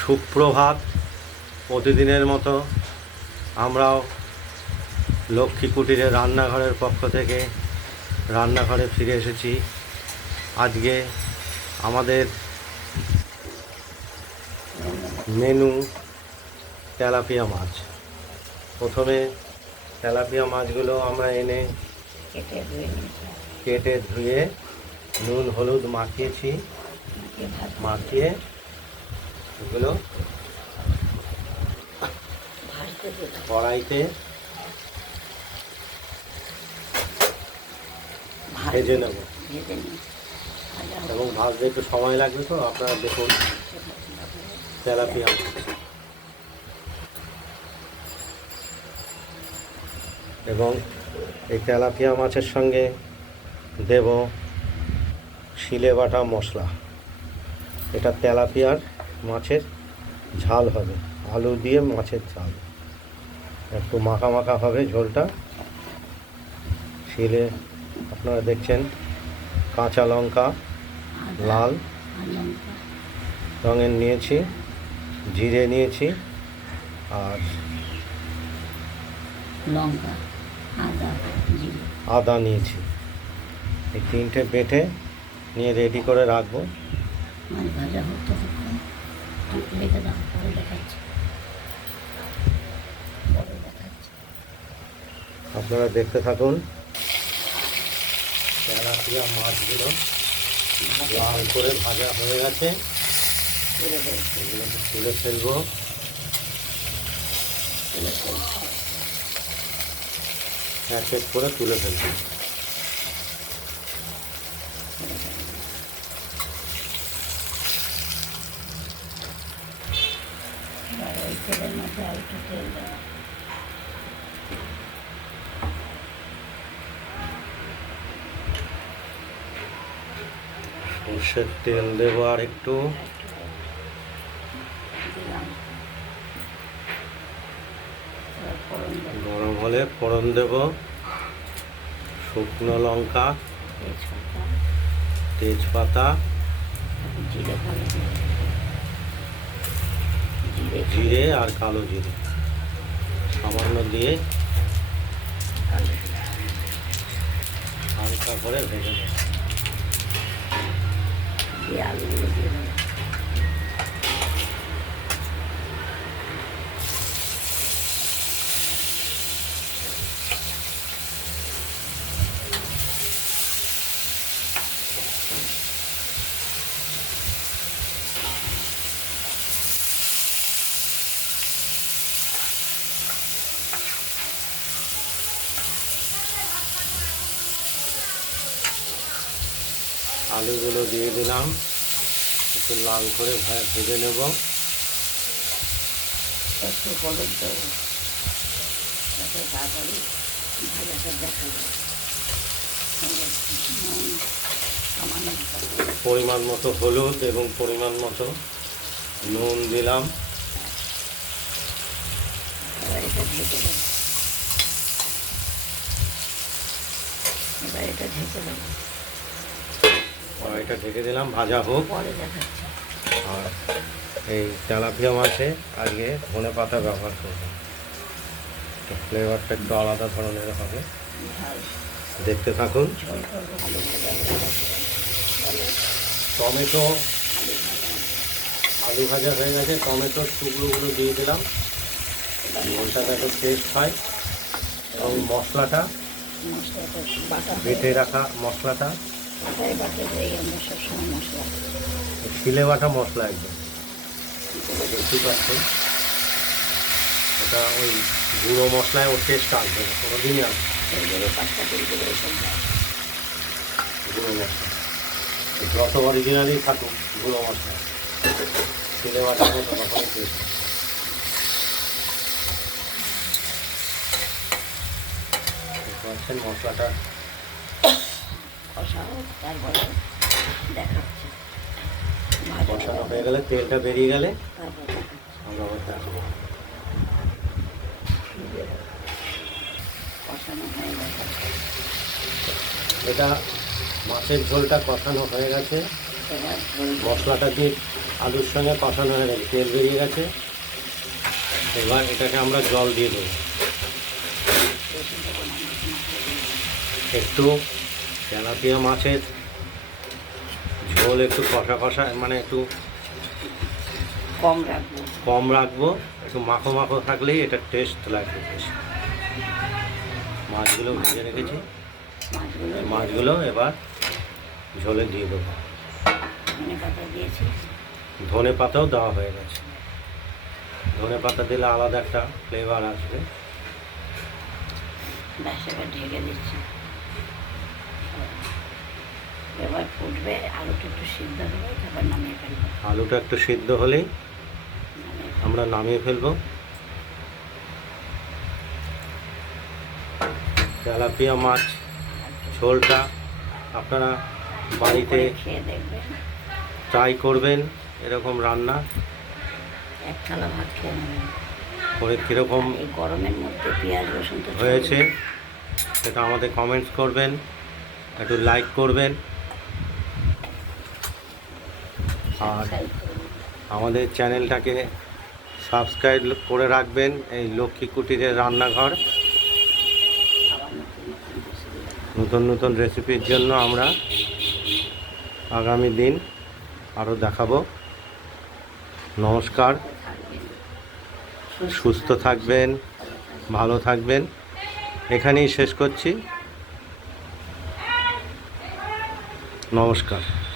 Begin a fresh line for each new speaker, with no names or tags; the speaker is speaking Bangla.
সুপ্রভাত। প্রতিদিনের মতো আমরাও লক্ষ্মী কুটিরের রান্নাঘরের পক্ষ থেকে রান্নাঘরে ফিরে এসেছি। আজকে আমাদের মেনু তেলাপিয়া মাছ। প্রথমে তেলাপিয়া মাছগুলো আমরা এনে
কেটে ধুয়ে
নুন হলুদ মাখিয়েছি।
মাখিয়ে
এগুলো। কড়াইতে ভেজে নেব এবং ভাজতে একটু সময় লাগবে তো, আপনারা দেখুন, তেলাপিয়া এবং এই তেলাপিয়া মাছের সঙ্গে দেব শিলে বাটা মশলা এটা তেলাপিয়ার মাছের ঝাল হবে আলু দিয়ে মাছের ঝাল। একটু মাখা মাখা হবে ঝোলটা। শিলে আপনারা দেখছেন কাঁচা লঙ্কা লাল রঙের নিয়েছি জিরে নিয়েছি আর
লঙ্কা আদা
আদা নিয়েছি। এই তিনটে বেটে নিয়ে রেডি করে রাখব।
রেখে দাও, পরে দেখাচ্ছি।
আপনারা দেখতে থাকুন। তেলাপিয়া মাছগুলো লাল করে ভাজা হয়ে গেছে। এগুলোকে তুলে ফেলব। এক এক করে তুলে ফেলব।
ওই তেলের মধ্যে আর একটু তেল
সর্ষের তেল দেবো আর একটু।
দেবো।
গরম হলে ফোড়ন দেব। শুকনো লঙ্কা
তেজপাতা।
তেজপাতা।
জিরে
আর কালো জিরে। সামান্য দিয়ে হালকা করে ভেজে
দেবো।
আলুগুলো দিয়ে দিলাম। একটু লাল করে ভেজে নেব। পরিমাণ মতো হলুদ এবং পরিমাণ মতো নুন দিলাম।
এবার এটা ঢেকে দেবো এবার এটা ঢেকে দেবো
কড়াইটা ঢেকে দিলাম ভাজা হোক। আর এই তেলাপিয়া মাছে আজকে ধনে পাতা ব্যবহার করব। ফ্লেভারটা একটু আলাদা ধরনের হবে। দেখতে থাকুন। টমেটো আলু ভাজা হয়ে গেছে টমেটোর টুকরোগুলো দিয়ে দিলাম। ঝোলটাতে একটু টেস্ট হয়। এবং মশলাটা
বেটে
রাখা মশলাটা।
বাটায় বাটে দেই আমরা সবসময় মশলা
শিলে বাটা মশলা একদম। দেখতেই পাচ্ছেন? এটা ওই গুঁড়ো মশলায় ওর টেস্ট আসবে না। কোনোদিনই আসবে
পাঁচটা তেলগুলো
গুঁড়ো মশলা। যত অরিজিনালি থাকুক গুঁড়ো মশলা। শিলে বাটার মতো কখনোই টেস্ট পাচ্ছেন মশলাটা
তারপরে
কষানো হয়ে গেলে তেলটা বেরিয়ে গেলে আমরা আবার দেখাবো
কষানো হয়ে গেছে।
এটা মাছের ঝোলটা কষানো হয়ে গেছে। মশলাটা দিয়ে আলুর সঙ্গে কষানো হয়ে গেছে তেল বেরিয়ে গেছে। এবার এটাকে আমরা জল দিয়ে দেবো। একটু তেলাপিয়া মাছের ঝোল একটু কষা কষা মানে একটু
কম রাখব।
কম রাখব একটু মাখো মাখো থাকলেই এটা টেস্ট লাগবে মাছগুলো ভেজে রেখেছি।
মাছগুলো
এবার ঝোলে দিয়ে দেবো।
ধনে
পাতাও দেওয়া হয়ে গেছে। ধনে পাতা দিলে আলাদা একটা ফ্লেভার আসবে।
ঢেকে দিচ্ছি এবার ফুটবে আলুটা একটু সিদ্ধ হবে তারপর নামিয়ে ফেলব।
আলুটা একটু সিদ্ধ হলেই আমরা নামিয়ে ফেলব। তেলাপিয়া মাছ ঝোলটা আপনারা বাড়িতে
করে খেয়ে দেখবেন।
ট্রাই করবেন এরকম রান্না।
এক থালা ভাত খেয়ে নেবেন।
করে কীরকম
এই গরমের মধ্যে পেঁয়াজ রসুন
হয়েছে সেটা আমাদের কমেন্টস করবেন একটু লাইক করবেন। আর আমাদের চ্যানেলটাকে সাবস্ক্রাইব করে রাখবেন, এই লক্ষ্মী কুটিরের রান্নাঘর। নতুন নতুন রেসিপির জন্য আমরা আগামী দিন আরও দেখাবো। নমস্কার। সুস্থ থাকবেন, ভালো থাকবেন। এখানেই শেষ করছি। নমস্কার।